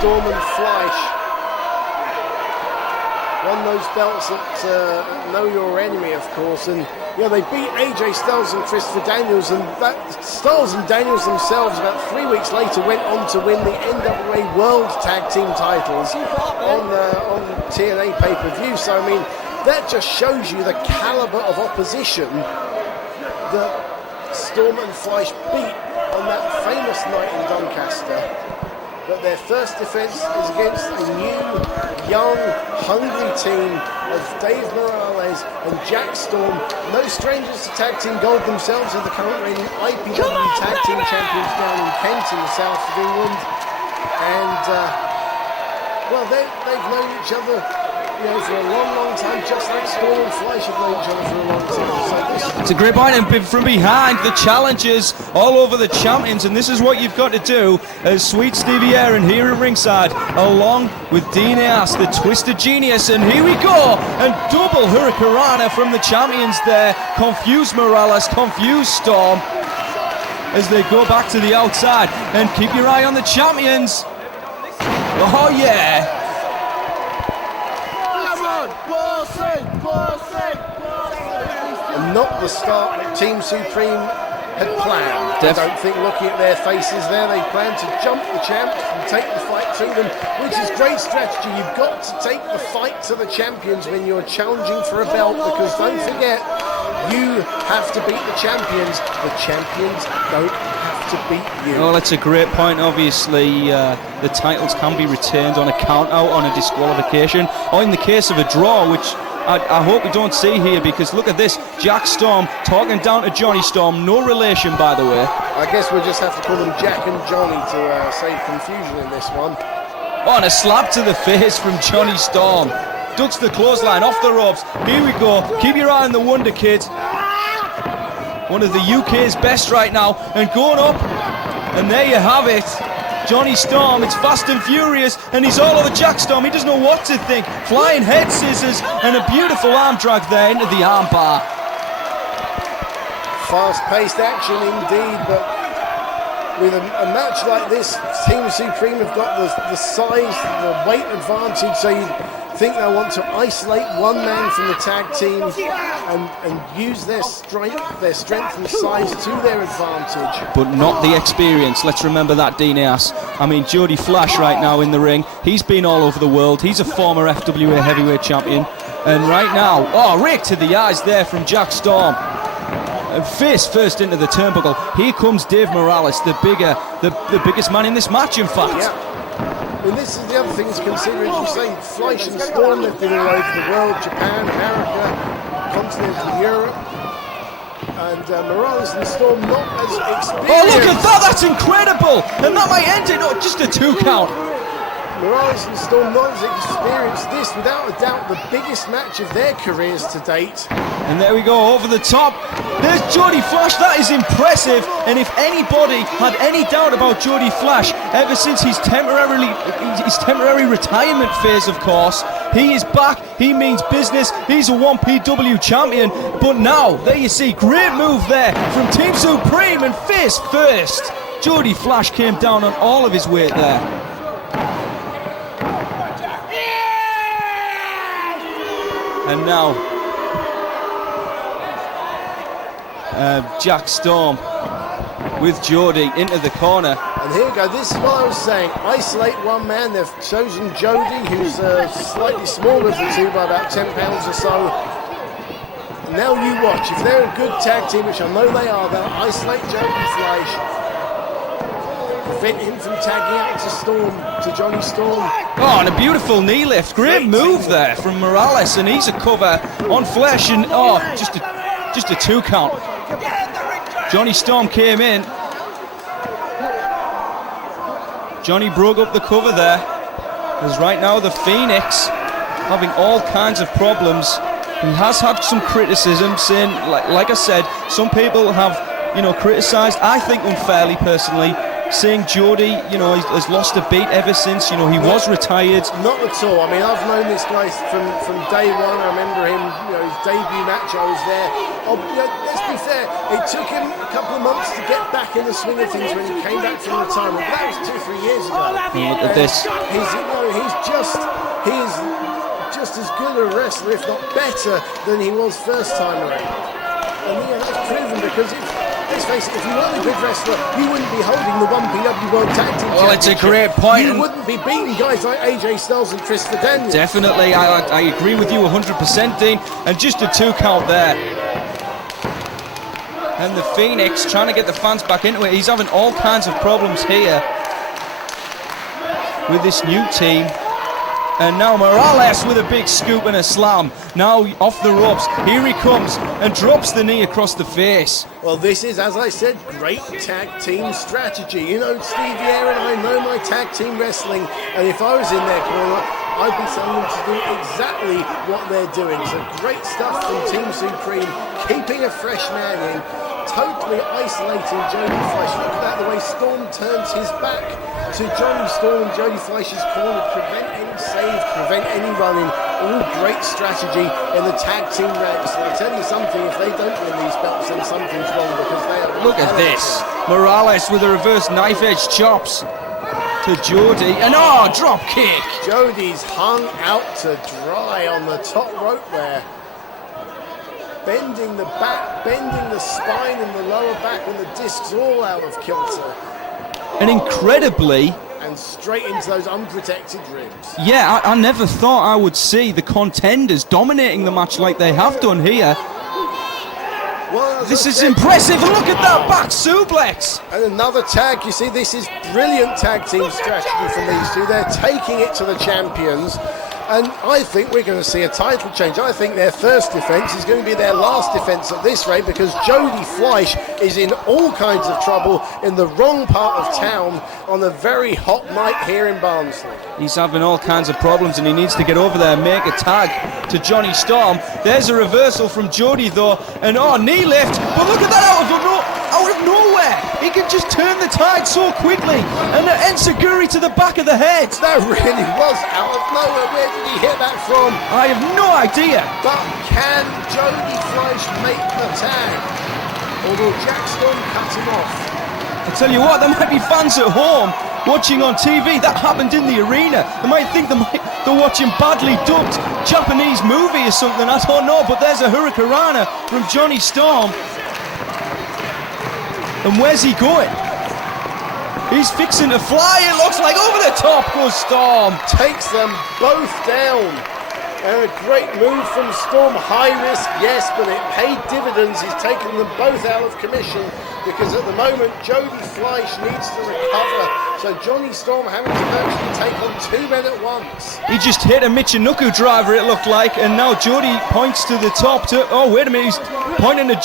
Storm and Fleisch. Won those belts at Know Your Enemy, of course, and they beat AJ Styles and Christopher Daniels, and that Styles and Daniels themselves about 3 weeks later went on to win the NWA World Tag Team titles on TNA pay-per-view. So I mean, that just shows you the caliber of opposition that Storm and Fleisch beat on that famous night in Doncaster. But their first defense is against a new, young, hungry team of Dave Morales and Jack Storm. No strangers to tag team gold themselves, are the current reigning IPW tag team champions down in Kent in the south of England. And, they've known each other for a long, long time, just like Storm and Fleisch have known each other for a long time. So it's a great point, and from behind, the challengers all over the champions, and this is what you've got to do as Sweet Stevie Aaron here at ringside, along with Dean Ass, the Twisted Genius, and here we go, and double Hurricanrana from the champions there, confuse Morales, confuse Storm, as they go back to the outside, and keep your eye on the champions. Oh yeah! Not the start that Team Supreme had planned. I don't think, looking at their faces there, they planned to jump the champs and take the fight to them, which is great strategy. You've got to take the fight to the champions when you're challenging for a belt, because don't forget, you have to beat the champions. The champions don't have to beat you. Well, that's a great point. Obviously, the titles can be returned on a count-out, on a disqualification, or in the case of a draw, which I hope we don't see here, because look at this, Jack Storm talking down to Johnny Storm, no relation by the way. I guess we'll just have to call them Jack and Johnny to save confusion in this one. Oh, and a slap to the face from Johnny Storm. Ducks the clothesline off the ropes. Here we go, keep your eye on the Wonder Kid. One of the UK's best right now, and going up, and there you have it. Johnny Storm, it's fast and furious, and he's all over Jack Storm. He doesn't know what to think. Flying head scissors and a beautiful arm drag there into the arm bar. Fast-paced action indeed, but with a match like this, Team Supreme have got the size, the weight advantage, so you think they'll want to isolate one man from the tag team and use their strength and size to their advantage. But not the experience. Let's remember that, Dean Ass. I mean, Jody Fleisch right now in the ring. He's been all over the world. He's a former FWA heavyweight champion. And right now, rake to the eyes there from Jack Storm. And face first into the turnbuckle. Here comes Dave Morales, the biggest man in this match, in fact. Yeah. And this is the other thing to consider, as you say, Fleisch and Storm, they've been all over the world, Japan, America, continental Europe, and Morales and Storm not as experienced. Oh, look at that, that's incredible! And that might end it, just a 2 count. Morales and Storm not as experienced. This, without a doubt, the biggest match of their careers to date. And there we go, over the top. There's Jody Fleisch, that is impressive. And if anybody had any doubt about Jody Fleisch, ever since his temporary retirement phase, of course, he is back, he means business, he's a 1PW champion. But now, there you see, great move there from Team Supreme, and face first. Jody Fleisch came down on all of his weight there. And now, Jack Storm with Jody into the corner. And here we go, this is what I was saying, isolate one man. They've chosen Jody, who's slightly smaller than two by about 10 pounds or so. And now you watch, if they're a good tag team, which I know they are, they'll isolate Jody Fleisch, prevent him from tagging out to Storm, to Johnny Storm. Oh, and a beautiful knee lift. Great move there from Morales, and he's a cover on Fleisch, and just a 2 count. Johnny Storm came in. Johnny broke up the cover there. As right now the Phoenix having all kinds of problems. He has had some criticism, saying, like I said, some people have, criticised, I think unfairly personally, saying Jody, has lost a beat ever since, he was retired. Not at all. I mean, I've known this guy from day one. I remember him, his debut match, I was there. Let's be fair, it took him a couple of months to get back in the swing of things when he came back from retirement. But that was 2 or 3 years ago. Look at this. He's just as good a wrestler, if not better, than he was first time around. And that's proven because let's face it, if you weren't a good wrestler, you wouldn't be holding the 1PW World Tag Team Championship. Well, it's a great point. You wouldn't be beating guys like AJ Styles and Christopher Daniels. Definitely, I agree with you 100%, Dean. And just a 2 count there. And the Phoenix trying to get the fans back into it. He's having all kinds of problems here with this new team. And now Morales with a big scoop and a slam. Now off the ropes. Here he comes and drops the knee across the face. Well, this is, as I said, great tag team strategy. You know, Steve Vieira and I know my tag team wrestling, and if I was in their corner, I'd be telling them to do exactly what they're doing. So great stuff from Team Supreme, keeping a fresh man in, totally isolating Jody Fleisch. Look at that, the way Storm turns his back to Johnny Storm, Jody Fleisch's corner, prevent any save, prevent any running. All great strategy in the tag team ranks. And I tell you something, if they don't win these belts, then something's wrong, because they are... Look at this. Morales with a reverse knife edge chops to Jody, and drop kick. Jody's hung out to dry on the top rope there. Bending the back, bending the spine and the lower back, and the discs all out of kilter. And incredibly... And straight into those unprotected ribs. Yeah, I never thought I would see the contenders dominating the match like they have done here. Well, this is impressive. Look at that back suplex. And another tag. You see, this is brilliant tag team strategy from these two. They're taking it to the champions. And I think we're going to see a title change. I think their first defense is going to be their last defense at this rate, because Jody Fleisch is in all kinds of trouble in the wrong part of town on a very hot night here in Barnsley. He's having all kinds of problems, and he needs to get over there and make a tag to Johnny Storm. There's a reversal from Jody though, and knee lift, but look at that out of nowhere. He can just turn the tide so quickly, and an enziguri to the back of the head. That really was out of nowhere. Where did he hit that from? I have no idea. But can Jody Fleisch make the tag? Although Jack Storm cut him off. I tell you what, there might be fans at home watching on TV. That happened in the arena. They might think they're watching badly dubbed Japanese movie or something. I don't know, but there's a hurricanrana from Johnny Storm. And where's he going? He's fixing to fly, it looks like. Over the top goes Storm. Takes them both down. And a great move from Storm. High risk, yes, but it paid dividends. He's taken them both out of commission, because at the moment Jody Fleisch needs to recover. So Johnny Storm having to virtually take on 2 men at once. He just hit a Michinoku driver, it looked like, and now Jody points to the top. Wait a minute, he's pointing to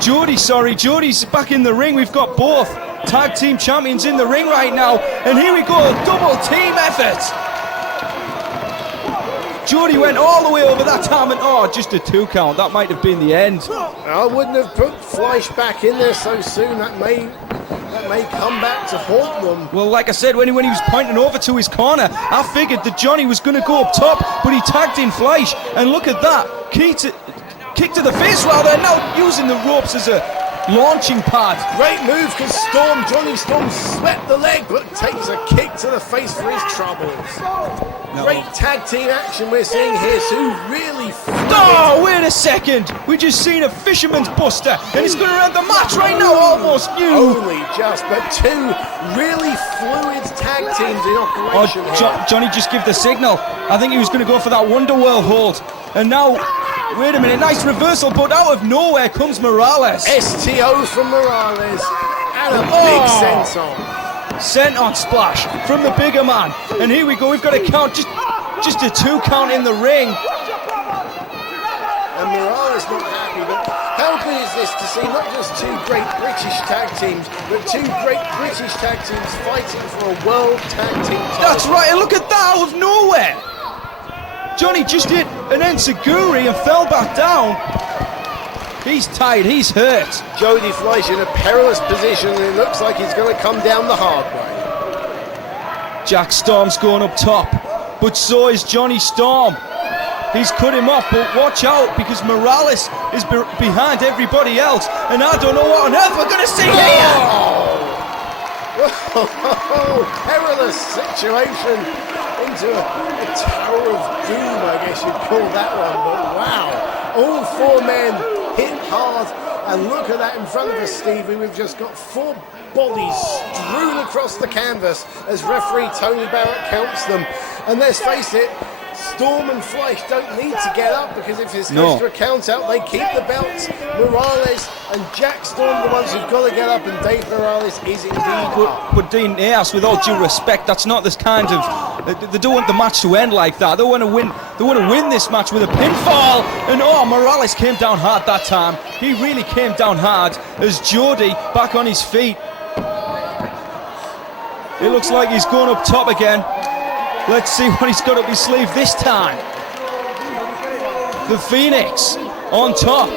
Jody, sorry. Jody's back in the ring. We've got both tag team champions in the ring right now, and here we go, double team effort. Jody went all the way over that time, and just a 2 count. That might have been the end. I wouldn't have put Fleisch back in there so soon. That may come back to haunt them. Well, like I said, when he was pointing over to his corner, I figured that Johnny was going to go up top, but he tagged in Fleisch, and look at that. Kick to the face while they're now using the ropes as a launching pad. Great move, because Johnny Storm swept the leg, but takes a kick to the face for his troubles. No. Great tag team action we're seeing here. Sue really wait a second. We just seen a fisherman's buster, and it's going to end the match right now. Almost new. Only just, but 2 really fluid tag teams in operation here. Johnny just give the signal. I think he was going to go for that Wonderworld hold. And now, wait a minute, nice reversal, but out of nowhere comes Morales. STO from Morales, and a big senton. Senton splash from the bigger man. And here we go, we've got a count, just a 2 count in the ring. And Morales not happy, but how good is this to see not just 2 great British tag teams, but 2 great British tag teams fighting for a world tag team title. That's right, and look at that out of nowhere. Johnny just hit an enziguri and fell back down. He's tired, he's hurt. Jody Fleisch in a perilous position, and it looks like he's going to come down the hard way. Jack Storm's going up top, but so is Johnny Storm. He's cut him off, but watch out because Morales is behind everybody else, and I don't know what on earth we're going to see here. Perilous situation into a tower of doom, I guess you'd call that one. But wow, all four men hit hard, and look at that in front of us, Stevie. We've just got four bodies strewn across the canvas as referee Tony Barrett counts them. And let's face it, Storm and Fleisch don't need to get up, because if this goes to a count out, they keep the belts. Morales and Jack Storm, the ones who've got to get up, and Dave Morales is indeed up. But Dean, yes, with all due respect, that's not this kind of. They don't want the match to end like that. They want to win. They want to win this match with a pinfall. And Morales came down hard that time. He really came down hard as Jody back on his feet. It looks like he's going up top again. Let's see what he's got up his sleeve this time. The Phoenix on top.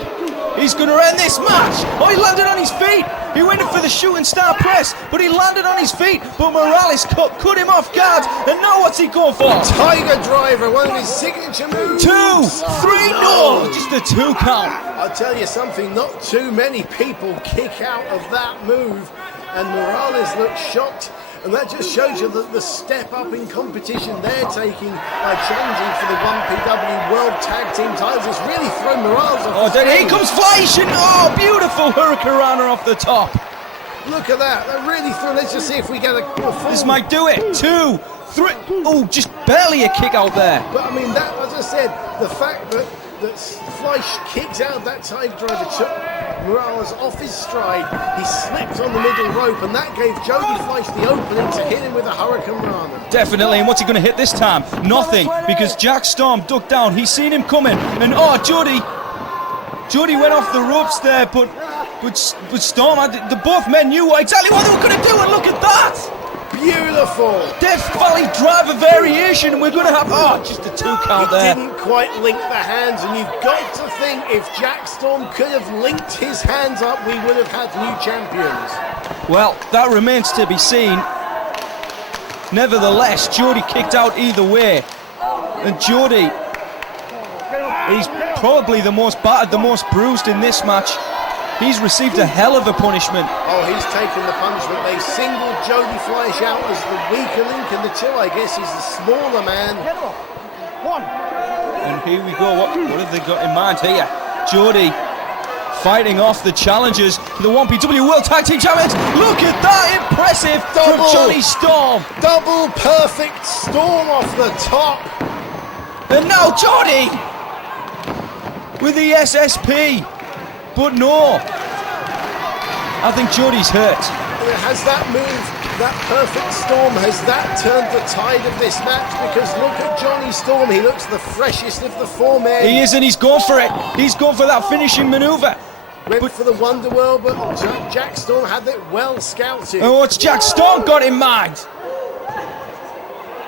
He's going to end this match. Oh, he landed on his feet. He went in for the shooting star press, but he landed on his feet. But Morales cut him off guard. And now what's he going for? Tiger driver, one of his signature moves. 2, 3, no, just a 2 count. I'll tell you something, not too many people kick out of that move. And Morales looked shocked. And that just shows you the step up in competition they're taking by challenging for the 1PW World Tag Team titles. It's really thrown Morales off. Oh, then here comes Fleisch, and beautiful hurricanrana off the top. Look at that. That really threw. Let's just see if we get a full. This might do it. 2, 3. Oh, just barely a kick out there. But I mean, that, as I said, the fact that Fleisch kicks out that Tiger driver took Morales off his stride. He slipped on the middle rope, and that gave Jody Fleisch the opening to hit him with a Hurricane Rana. Definitely, and what's he going to hit this time? Nothing, because Jack Storm ducked down. He's seen him coming, and Jody went off the ropes there, but Storm, the both men knew exactly what they were going to do, and look at that! Beautiful! Death Valley driver variation. We're going to have just a 2 count there. He didn't quite link the hands, and you've got to think if Jack Storm could have linked his hands up, we would have had new champions. Well, that remains to be seen. Nevertheless, Jody kicked out either way, and Jody, he's probably the most battered, the most bruised in this match. He's received a hell of a punishment. Oh, he's taken the punishment. They singled Jody Fleisch out as the weaker link in the two. I guess he's the smaller man. And here we go. What have they got in mind here? Jody fighting off the challengers for the 1PW World Tag Team Champions. Look at that, impressive from Jonny Storm. Double perfect Storm off the top. And now Jody with the SSP. But no, I think Jody's hurt. Has that move, that perfect Storm, has that turned the tide of this match? Because look at Jonny Storm, he looks the freshest of the four men. He is, and he's gone for it. He's gone for that finishing manoeuvre. Went for the Wonderworld, but Jack Storm had it well scouted. And what's Jack Storm got in mind?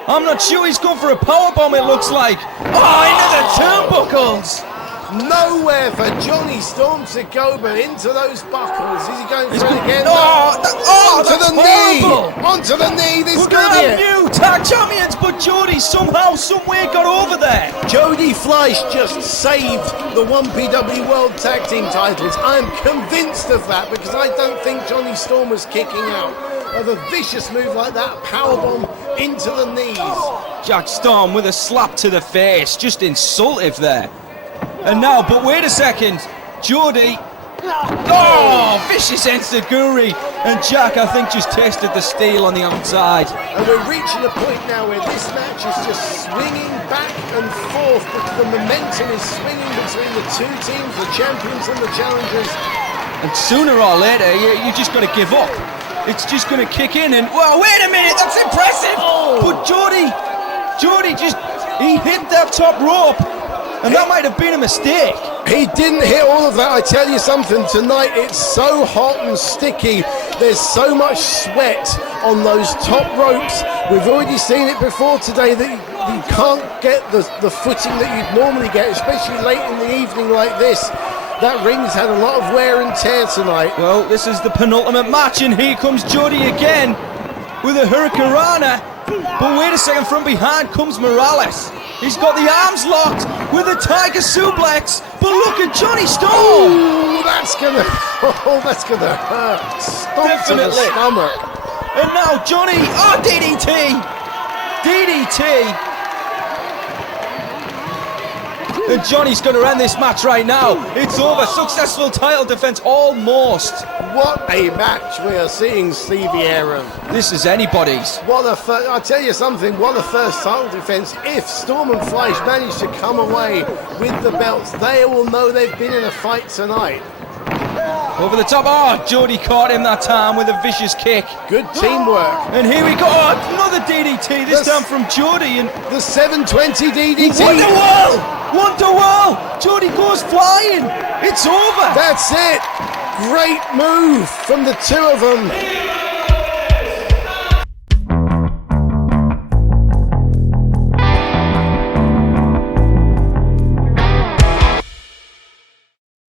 I'm not sure. He's gone for a powerbomb, it looks like. Oh, into the turnbuckles. Nowhere for Jonny Storm to go but into those buckles. Is he going for it again? Onto the knee! Onto the knee! This We're going to have new tag champions, but Jody somehow, somewhere got over there. Jody Fleisch just saved the 1PW World Tag Team titles. I'm convinced of that, because I don't think Jonny Storm was kicking out of a vicious move like that, powerbomb into the knees. Jack Storm with a slap to the face, just insultive there. And now, but wait a second, Jody, vicious enziguri, and Jack, I think, just tasted the steel on the outside. And we're reaching a point now where this match is just swinging back and forth, because the momentum is swinging between the two teams, the champions and the challengers. And sooner or later, you just got to give up. It's just going to kick in, and, well, wait a minute, that's impressive! But Jody just, he hit that top rope. And that might have been a mistake. He didn't hit all of that. I tell you something, tonight it's so hot and sticky. There's so much sweat on those top ropes. We've already seen it before today that you can't get the footing that you'd normally get, especially late in the evening like this. That ring's had a lot of wear and tear tonight. Well, this is the penultimate match, and here comes Jody again with a Hurricanrana. But wait a second, from behind comes Morales. He's got the arms locked with a tiger suplex. But look at Johnny Storm. Oh, that's gonna hurt. Stomp to the stomach. And now Johnny, DDT. DDT. And Johnny's going to end this match right now. It's over. Successful title defense, almost. What a match we are seeing, Stevie Aaron. This is anybody's. I'll tell you something, what a first title defense. If Storm and Fleisch manage to come away with the belts, they will know they've been in a fight tonight. Over the top. Oh, Jody caught him that time with a vicious kick. Good teamwork. And here we go. Oh, another DDT, this time from Jody. And the 720 DDT. Wonderwall! Jody goes flying. It's over. That's it. Great move from the two of them.